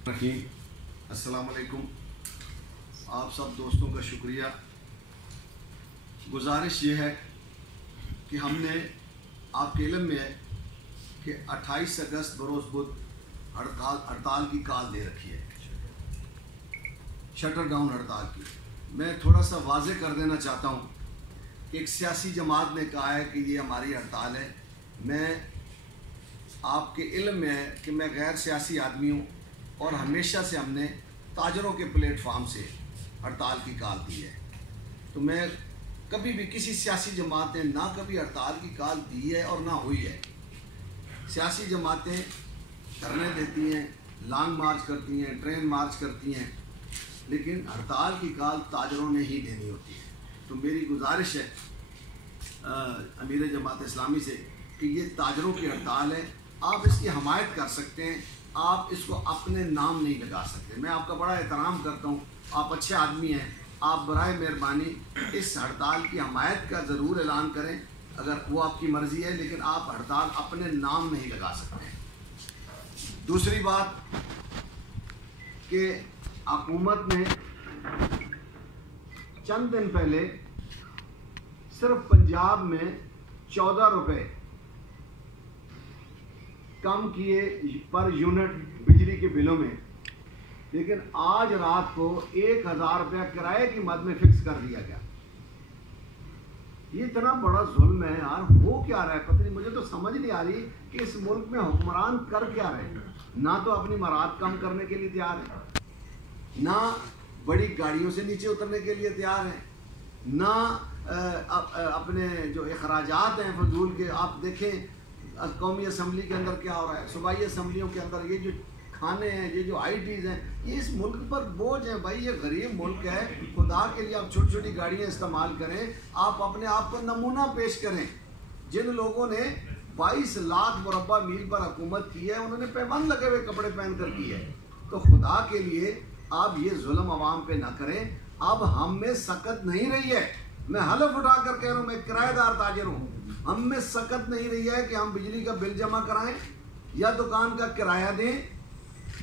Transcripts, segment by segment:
अस्सलाम वालेकुम। आप सब दोस्तों का शुक्रिया। गुजारिश ये है कि हमने आपके इल्म में है कि 28 अगस्त बरोज़ बुध हड़ताल की कॉल दे रखी है, शटर डाउन हड़ताल की। मैं थोड़ा सा वाज़े कर देना चाहता हूँ कि एक सियासी जमात ने कहा है कि ये हमारी हड़ताल है। मैं आपके इल्म में है कि मैं गैर सियासी आदमी हूँ और हमेशा से हमने ताजरों के प्लेटफार्म से हड़ताल की कॉल दी है। तो मैं कभी भी किसी सियासी जमात ने ना कभी हड़ताल की कॉल दी है और ना हुई है। सियासी जमातें धरने देती हैं, लॉन्ग मार्च करती हैं, ट्रेन मार्च करती हैं, लेकिन हड़ताल की कॉल ताजरों ने ही देनी होती है। तो मेरी गुजारिश है अमीर जमात इस्लामी से कि ये ताजरों की हड़ताल है, आप इसकी हमायत कर सकते हैं, आप इसको अपने नाम नहीं लगा सकते। मैं आपका बड़ा एहतराम करता हूँ, आप अच्छे आदमी हैं, आप बराए मेहरबानी इस हड़ताल की हमायत का ज़रूर ऐलान करें अगर वो आपकी मर्ज़ी है, लेकिन आप हड़ताल अपने नाम नहीं लगा सकते। दूसरी बात कि हुकूमत ने चंद दिन पहले सिर्फ पंजाब में 14 रुपये कम किए पर यूनिट बिजली के बिलों में, लेकिन आज रात को 1000 रुपया किराए की मद में फिक्स कर दिया गया। ये इतना बड़ा जुल्म है यार, हो क्या रहा है पता नहीं, मुझे तो समझ नहीं आ रही कि इस मुल्क में हुक्मरान कर क्या रहे। ना तो अपनी मराद कम करने के लिए तैयार है, ना बड़ी गाड़ियों से नीचे उतरने के लिए तैयार है, ना अपने जो अखराजात हैं फजूल के। आप देखें कौमी असम्बली के अंदर क्या हो रहा है, सूबाई असम्बलियों के अंदर ये जो खाने हैं, ये जो आईटीज़ हैं, ये इस मुल्क पर बोझ है भाई। ये गरीब मुल्क है, खुदा के लिए आप छोटी छोटी गाड़ियाँ इस्तेमाल करें, आप अपने आप को नमूना पेश करें। जिन लोगों ने 22 लाख मुरब्बा मील पर हुकूमत की है, उन्होंने पैबंद लगे हुए कपड़े पहन कर की है। तो खुदा के लिए आप ये जुल्म अवाम पे ना करें। अब हम में सकत नहीं रही है, मैं हलफ उठा कर कह रहा हूँ, मैं किराएदार ताजर हूँ, हम में सकत नहीं रही है कि हम बिजली का बिल जमा कराएं या दुकान का किराया दें,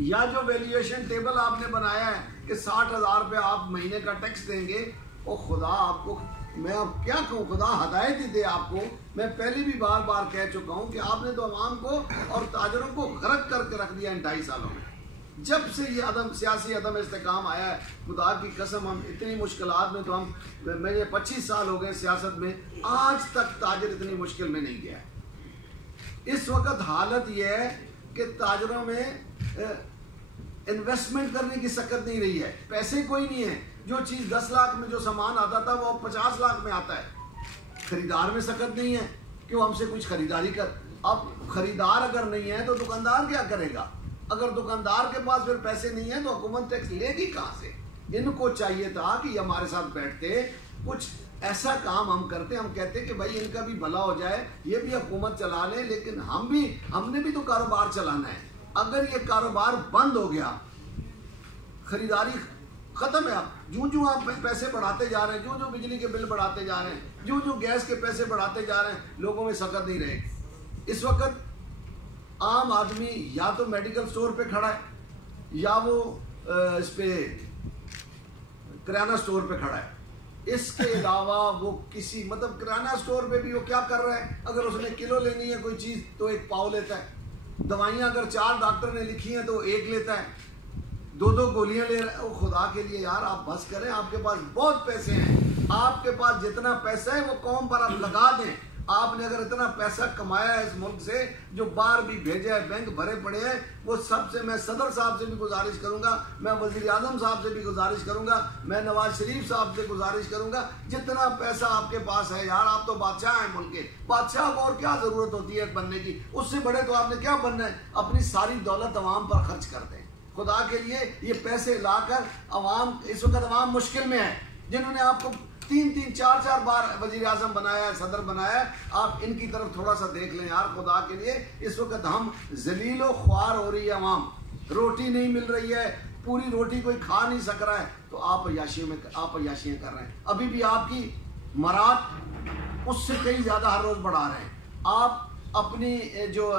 या जो वैल्यूएशन टेबल आपने बनाया है कि 60,000 रुपये आप महीने का टैक्स देंगे। ओ खुदा, आपको मैं अब क्या कहूँ, खुदा हदायत ही दे आपको। मैं पहले भी बार बार कह चुका हूँ कि आपने तो अवाम को और ताजरों को गर्क करके रख दिया इन 2.5 सालों में। जब से ये सियासी अदम इस्तेकाम आया है, खुदा की कसम हम इतनी मुश्किलात में, तो मेरे 25 साल हो गए सियासत में, आज तक ताजर इतनी मुश्किल में नहीं गया। इस वक्त हालत यह है कि ताजरों में इन्वेस्टमेंट करने की सकत नहीं रही है, पैसे कोई नहीं है। जो चीज़ 10 लाख में जो सामान आता था वो 50 लाख में आता है। खरीदार में सकत नहीं है कि वो हमसे कुछ खरीदारी कर। अब खरीदार अगर नहीं है तो दुकानदार क्या करेगा? अगर दुकानदार के पास फिर पैसे नहीं है तो हुकूमत टैक्स लेगी कहाँ से? इनको चाहिए था कि ये हमारे साथ बैठते, कुछ ऐसा काम हम करते, हम कहते कि भाई इनका भी भला हो जाए, ये भी हुकूमत चला ले, लेकिन हमने भी तो कारोबार चलाना है। अगर ये कारोबार बंद हो गया, खरीदारी खत्म है। अब जो आप पैसे बढ़ाते जा रहे हैं, जो बिजली के बिल बढ़ाते जा रहे हैं, जो गैस के पैसे बढ़ाते जा रहे हैं, लोगों में सकत नहीं रहे। इस वक्त आम आदमी या तो मेडिकल स्टोर पे खड़ा है, या वो इस पे किराना स्टोर पे खड़ा है। इसके अलावा वो किसी किराना स्टोर पे भी वो क्या कर रहा है, अगर उसने किलो लेनी है कोई चीज़ तो 1 पाव लेता है। दवाइयाँ अगर 4 डॉक्टर ने लिखी हैं तो 1 लेता है, 2 गोलियां ले रहा है। खुदा के लिए यार आप बस करें, आपके पास बहुत पैसे हैं, आपके पास जितना पैसा है वो कौम पर आप लगा दें। आपने अगर इतना पैसा कमाया है इस मुल्क से, जो बाहर भी भेजा है, बैंक भरे पड़े हैं, वो सबसे मैं सदर साहब से भी गुजारिश करूंगा, मैं वज़ीर आज़म साहब से भी गुजारिश करूंगा, मैं नवाज शरीफ साहब से गुजारिश करूंगा, जितना पैसा आपके पास है यार, आप तो बादशाह हैं मुल्क के। बादशाह को और क्या ज़रूरत होती है बनने की? उससे बड़े तो आपने क्या बनना है? अपनी सारी दौलत अवाम पर खर्च कर दें। खुदा के लिए ये पैसे लाकर अवाम, इस वक्त अवाम मुश्किल में है, जिन्होंने आपको 3-3, 4-4 बार वज़ीर आज़म बनाया है, सदर बनाया है, आप इनकी तरफ थोड़ा सा देख लें यार खुदा के लिए। इस वक्त हम ज़लीलो ख्वार हो रही है अवाम, रोटी नहीं मिल रही है, पूरी रोटी कोई खा नहीं सक रहा है, तो आप अय्याशियाँ कर रहे हैं। अभी भी आपकी मरात उससे कहीं ज़्यादा हर रोज़ बढ़ा रहे हैं। आप अपनी जो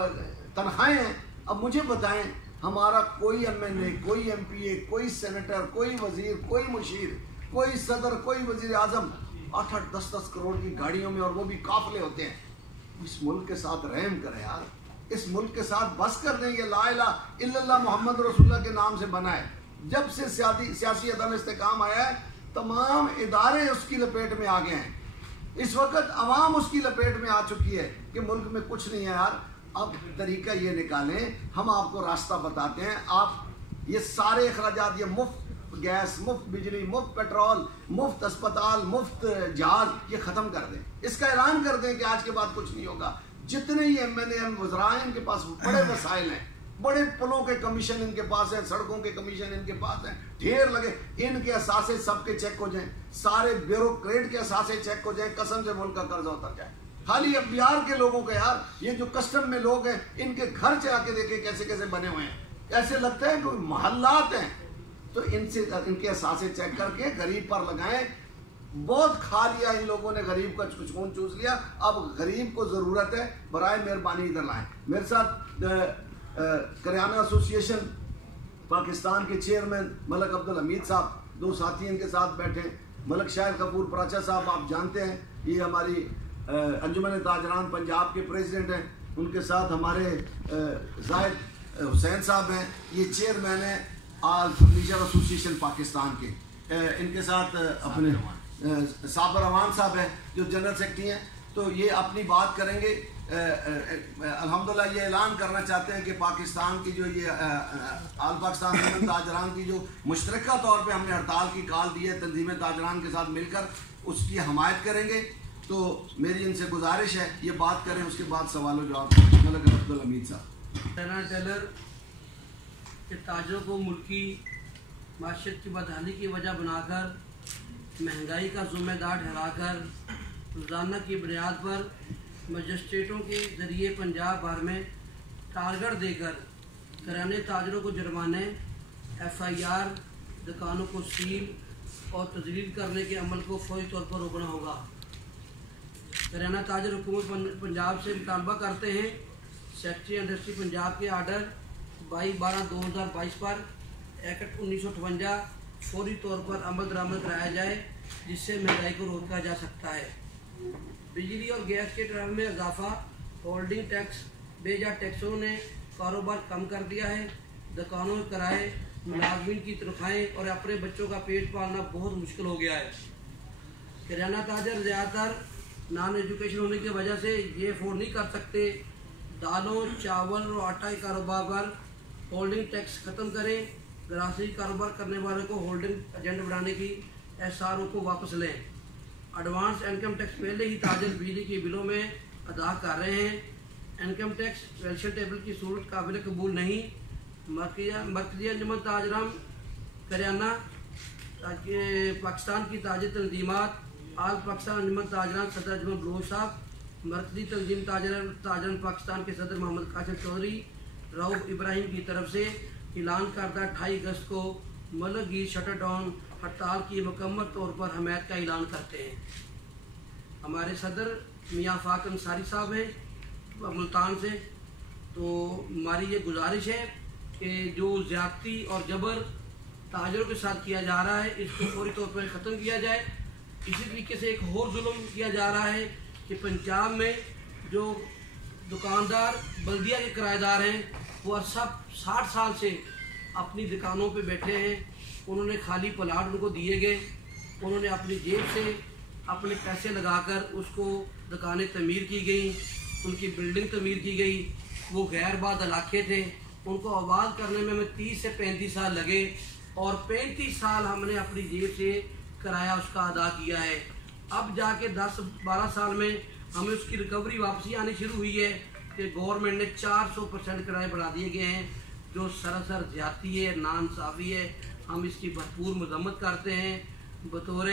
तनख्वाहें हैं, अब मुझे बताएं हमारा कोई MNA, कोई MPA, कोई सेनेटर, कोई वजीर, कोई मुशीर, कोई सदर, कोई वजीर आजम 8-8, 10-10 करोड़ की गाड़ियों में, और वो भी काफिले होते हैं। इस मुल्क के साथ रहम करें यार, इस मुल्क के साथ बस कर दें। ये ला इलाहा इल्लल्लाह मोहम्मद रसूलुल्लाह के नाम से बना है। जब से सियासी अदम इस्तेकाम आया है, तमाम इदारे उसकी लपेट में आ गए हैं। इस वक्त अवाम उसकी लपेट में आ चुकी है कि मुल्क में कुछ नहीं है यार। अब तरीका ये निकालें, हम आपको रास्ता बताते हैं। आप ये सारे अखराजात, ये मुफ्त गैस, मुफ्त बिजली, मुफ्त पेट्रोल, मुफ्त अस्पताल, मुफ्त जहाज, ये ख़त्म कर दें। इसका ऐलान कर दें कि आज के बाद कुछ नहीं होगा। जितने ही MNA वज़रा हैं, इनके पास बड़े वसाइल हैं, बड़े पुलों के कमीशन इनके पास है, सड़कों के कमीशन इनके पास है, ढेर लगे। इनके असासे सबके चेक हो जाएं, सारे ब्यूरोक्रेट के असासे चेक हो जाएं, कसम से मुल्क का कर्जा उतर जाए। खाली अब बिहार के लोगों के यार, ये जो कस्टम में लोग हैं, इनके घर से आके देखे कैसे कैसे बने हुए हैं, ऐसे लगता है कोई मोहल्लात हैं। तो इनसे इनके असासे चेक करके गरीब पर लगाएं। बहुत खा लिया इन लोगों ने, गरीब का सुकून चूस लिया। अब गरीब को जरूरत है, बराए मेहरबानी इधर लाएं। मेरे साथ करियाना एसोसिएशन पाकिस्तान के चेयरमैन मलक अब्दुल हमीद साहब, 2 साथी इनके साथ बैठे। मलक शाहिद कपूर पराचा साहब, आप जानते हैं, ये हमारी अंजुमन ताजरान पंजाब के प्रेसिडेंट हैं। उनके साथ हमारे जाहिद हुसैन साहब हैं, ये चेयरमैन है आल फर्नीचर एसोसिएशन पाकिस्तान के। इनके साथ अपने साबर अवान साहब हैं जो जनरल सेक्रेटरी हैं। तो ये अपनी बात करेंगे। अल्हम्दुलिल्लाह ये ऐलान करना चाहते हैं कि पाकिस्तान की जो ये आल पाकिस्तान अंजुमन ताजरान की जो मुश्तरका तौर पे हमने हड़ताल की कॉल दी है तंजीम ताजरान के साथ मिलकर, उसकी हमायत करेंगे। तो मेरी इनसे गुजारिश है ये बात करें, उसके बाद सवालों जवाब। मलक अब्दुल हमीद साहब। टेलर के ताजरों को मुल्की माशियत की बदहाली की वजह बनाकर, महंगाई का ज़िम्मेदार ठहराकर, रोज़ाना की बुनियाद पर मजिस्ट्रेटों के ज़रिए पंजाब भर में टारगेट देकर किराने ताजरों को जुर्माने, FIR, दुकानों को सील और तजलील करने के अमल को फौरी तौर पर रोकना होगा। किराना ताजर हुकूमत पंजाब से मुतालबा करते हैं सेक्रेटरी इंडस्ट्री पंजाब के आर्डर 22/12/2022 पर एक्ट 1958 फौरी तौर पर अमल दरामद कराया जाए, जिससे महंगाई को रोका जा सकता है। बिजली और गैस के टैरिफ में इजाफा, होल्डिंग टैक्स, बेजा टैक्सों ने कारोबार कम कर दिया है। दुकानों के किराए, मुलाजमीन की तनख्वाहें और अपने बच्चों का पेट पालना बहुत मुश्किल हो गया है। किराना ताजर ज़्यादातर नॉन एजुकेशन होने की वजह से ये अफोर्ड नहीं कर सकते। दालों, चावल और आटा के कारोबार पर होल्डिंग टैक्स ख़त्म करें। ग्रासरी कारोबार करने वालों को होल्डिंग एजेंट बनाने की SRO को वापस लें। एडवांस इनकम टैक्स पहले ही ताजर बिजली के बिलों में अदा कर रहे हैं। इनकम टैक्स वेल्शन टेबल की सूरत काबिल कबूल नहीं। मरकज़ी अंजुमन ताजरान करियाना पाकिस्तान की ताजर तंजीमात, आल पाकिस्तान अंजुमन ताजरान सदर अजमल बलोच साहब, मरकज़ी तंजीम ताजरान पाकिस्तान के सदर मोहम्मद कासिम चौधरी रऊफ इब्राहिम की तरफ से ऐलान करदा 28 अगस्त को मलक गी शटर डाउन हड़ताल की मुकम्मल तौर पर हमायत का ऐलान करते हैं। हमारे सदर मियाँ फाक अंसारी साहब हैं मुल्तान से। तो हमारी ये गुजारिश है कि जो ज़्यादती और जबर ताजरों के साथ किया जा रहा है, इसको फौरी तौर पर ख़त्म किया जाए। इसी तरीके से एक और जुल्म किया जा रहा है कि पंजाब में जो दुकानदार बल्दिया के किराएदार हैं, वो सब 60 साल से अपनी दुकानों पे बैठे हैं। उन्होंने खाली प्लाट उनको दिए गए, उन्होंने अपनी जेब से अपने पैसे लगाकर उसको दुकानें तमीर की गई, उनकी बिल्डिंग तमीर की गई। वो गैरबाद इलाके थे, उनको आबाद करने में हमें 30 से 35 साल लगे और 35 साल हमने अपनी जेब से किराया उसका अदा किया है। अब जाके 10-12 साल में हमें उसकी रिकवरी वापसी आनी शुरू हुई है कि गवर्नमेंट ने 400% किराए बढ़ा दिए गए हैं, जो सरासर ज्यादती है, नाइंसाफ़ी है। हम इसकी भरपूर मजम्मत करते हैं बतौर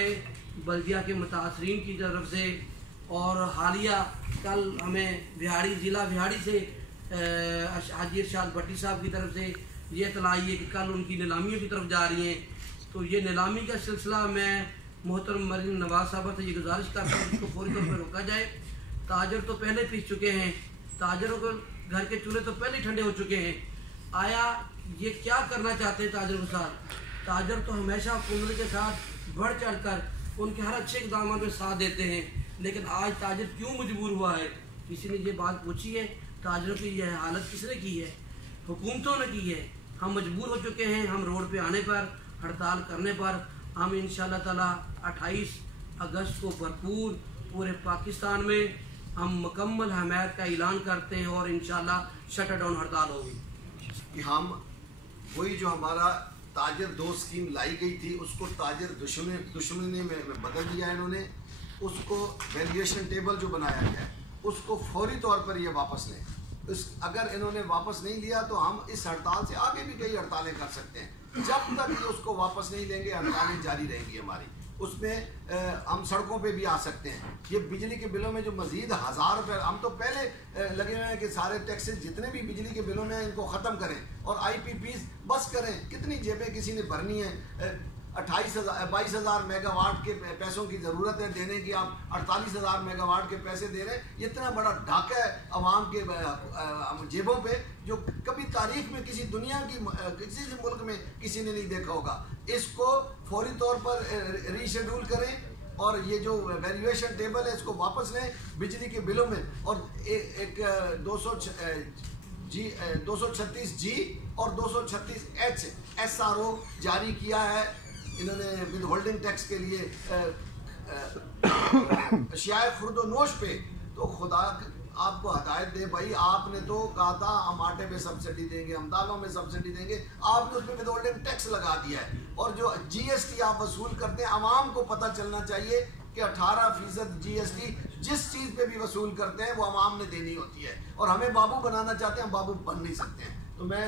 बल्दिया के मुतासरीन की तरफ से। और हालिया कल हमें ज़िला बिहाड़ी से हाजी इरशाद भट्टी साहब की तरफ से ये इत्तला आई है कि कल उनकी नीलामियों की तरफ जा रही हैं। तो ये नीलामी का सिलसिला मैं मोहतरम मरीम नवाज साहब से ये गुजारिश करता हूँ इसको फौरी तौर पर रोका जाए। ताजर तो पहले पीस चुके हैं, ताजरों को घर के चूल्हे तो पहले ठंडे हो चुके हैं, آیا یہ کیا کرنا چاہتے ہیں تاجر کے ساتھ؟ تاجر تو ہمیشہ حکومت کے ساتھ بڑھ چڑھ کر ان کے ہر اچھے اقدامات میں ساتھ دیتے ہیں، لیکن آج تاجر کیوں مجبور ہوا ہے؟ کسی نے یہ بات پوچھی ہے؟ تاجروں کی یہ حالت کس نے کی ہے؟ حکومتوں نے کی ہے۔ ہم مجبور ہو چکے ہیں، ہم روڈ پہ آنے پر، ہڑتال کرنے پر۔ ہم انشاءاللہ تعالیٰ 28 اگست کو بھرپور پورے پاکستان میں ہم مکمل حمایت کا اعلان کرتے ہیں اور انشاءاللہ شٹر ڈاؤن ہڑتال ہوگی۔ کہ ہم وہی جو ہمارا تاجر 2 اسکیم لائی گئی تھی اس کو تاجر دشمنی میں بدل دیا انہوں نے، اس کو ویلیویشن ٹیبل جو بنایا گیا ہے اس کو فوری طور پر یہ واپس لیں۔ اگر انہوں نے واپس نہیں لیا تو ہم اس ہڑتال سے آگے بھی کئی ہڑتالیں کر سکتے ہیں۔ جب تک یہ اس کو واپس نہیں لیں گے ہڑتالیں جاری رہیں گی ہماری۔ اس میں ہم سڑکوں پہ بھی آ سکتے ہیں۔ یہ بجلی کے بلوں میں جو مزید 1000 روپے، ہم تو پہلے لگے ہوئے ہیں کہ سارے ٹیکسز جتنے بھی بجلی کے بلوں میں ہیں ان کو ختم کریں اور آئی پی پیز بس کریں۔ کتنی جیبیں کسی نے بھرنی ہیں؟ 22,000 میگا واٹ کے پیسوں کی ضرورت ہے دینے کی، آپ 48,000 میگا واٹ کے پیسے دے رہے ہیں۔ یہ اتنا بڑا ڈھاکہ ہے عوام کے جیبوں پہ جو کبھی تاریخ میں کسی دنیا کی کسی ملک میں کسی نے نہیں دیکھا ہوگا۔ اس کو فوری طور پر ری شیڈول کریں اور یہ جو ویلیویشن ٹیبل ہے اس کو واپس لیں بجلی کے بلوں میں۔ اور ایک 236 جی اور 236 ایچ SRO جاری کیا ہے انہوں نے ود ہولڈنگ ٹیکس کے لیے اشیاء خرد و نوش پہ۔ تو خدا آپ کو ہدایت دے بھائی، آپ نے تو کہا تھا ہم آٹے پہ سبسڈی دیں گے، ہم دالوں میں سبسڈی دیں گے، آپ نے اس پہ ود ہولڈنگ ٹیکس لگا دیا ہے۔ اور جو GST آپ وصول کرتے ہیں عوام کو پتہ چلنا چاہیے کہ 18% GST جس چیز پہ بھی وصول کرتے ہیں وہ عوام نے دینی ہوتی ہے، اور ہمیں بابو بنانا چاہتے ہیں، ہم بابو بن نہیں سکتے ہیں۔ تو میں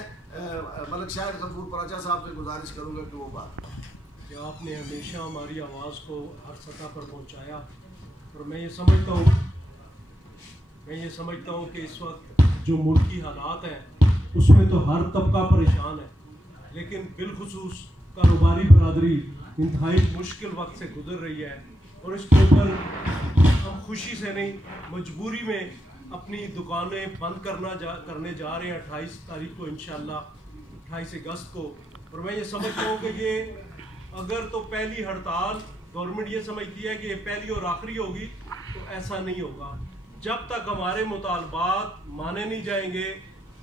ملک شاہد غفور پراچا صاحب سے گزارش کروں گا کہ وہ بات کہ آپ نے ہمیشہ ہماری آواز کو ہر سطح پر پہنچایا، اور میں یہ سمجھتا ہوں کہ اس وقت جو ملکی حالات ہیں اس میں تو ہر طبقہ پریشان ہے، لیکن بالخصوص کاروباری برادری انتہائی مشکل وقت سے گزر رہی ہے، اور اس کے اوپر ہم خوشی سے نہیں مجبوری میں اپنی دکانیں بند کرنے جا رہے ہیں 28 تاریخ کو انشاءاللہ، 28 اگست کو۔ اور میں یہ سمجھتا ہوں کہ یہ اگر تو پہلی ہڑتال گورنمنٹ یہ سمجھتی ہے کہ یہ پہلی اور آخری ہوگی تو ایسا نہیں ہوگا۔ جب تک ہمارے مطالبات مانے نہیں جائیں گے،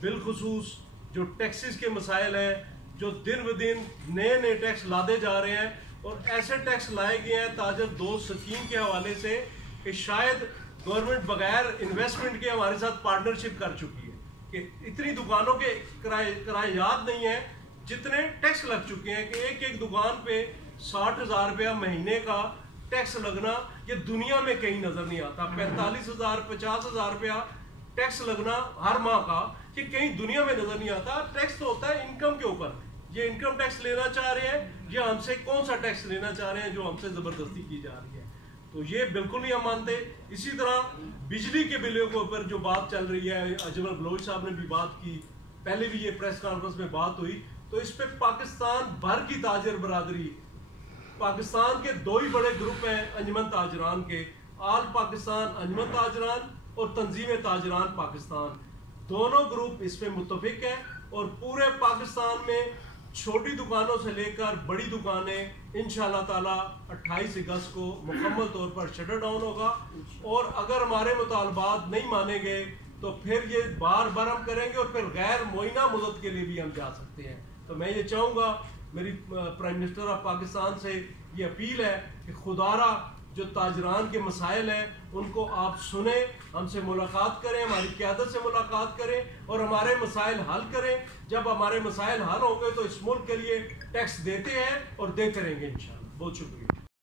بالخصوص جو ٹیکسز کے مسائل ہیں، جو دن بدن نئے ٹیکس لادے جا رہے ہیں، اور ایسے ٹیکس لائے گئے ہیں تاجر 2 اسکیم کے حوالے سے کہ شاید گورنمنٹ بغیر انویسٹمنٹ کے ہمارے ساتھ پارٹنرشپ کر چکی ہے کہ اتنی دکانوں کے کرایہ یاد نہیں ہیں جتنے ٹیکس لگ چکے ہیں، کہ ایک دکان پہ 60,000 روپیہ مہینے کا ٹیکس لگنا یہ دنیا میں کہیں نظر نہیں آتا۔ 45,000 50,000 روپیہ ٹیکس لگنا ہر ماہ کا یہ کہیں دنیا میں نظر نہیں آتا۔ ٹیکس تو ہوتا ہے انکم کے اوپر، یہ انکم ٹیکس لینا چاہ رہے ہیں یا ہم سے کون سا ٹیکس لینا چاہ رہے ہیں جو ہم سے زبردستی کی جا رہی ہے، تو یہ بالکل نہیں ہم مانتے۔ اسی طرح بجلی کے بلوں کے اوپر جو بات چل رہی ہے، اجمل بلوچ صاحب نے بھی بات کی، پہلے بھی یہ پریس کانفرنس میں بات ہوئی، تو اس پہ پاکستان بھر کی تاجر برادری، پاکستان کے 2 ہی بڑے گروپ ہیں انجمن تاجران کے، آل پاکستان انجمن تاجران اور تنظیم تاجران پاکستان، دونوں گروپ اس پہ متفق ہیں، اور پورے پاکستان میں چھوٹی دکانوں سے لے کر بڑی دکانیں انشاءاللہ تعالی 28 اگست کو مکمل طور پر شٹر ڈاؤن ہوگا، اور اگر ہمارے مطالبات نہیں مانے گئے تو پھر یہ بار ہم کریں گے، اور پھر غیر معینہ مدت کے لیے بھی ہم جا سکتے ہیں۔ تو میں یہ چاہوں گا، میری پرائم منسٹر آف پاکستان سے یہ اپیل ہے کہ خدارہ جو تاجران کے مسائل ہیں ان کو آپ سنیں، ہم سے ملاقات کریں، ہماری قیادت سے ملاقات کریں اور ہمارے مسائل حل کریں۔ جب ہمارے مسائل حل ہوں گے تو اس ملک کے لیے ٹیکس دیتے ہیں اور دیتے رہیں گے انشاءاللہ۔ بہت شکریہ۔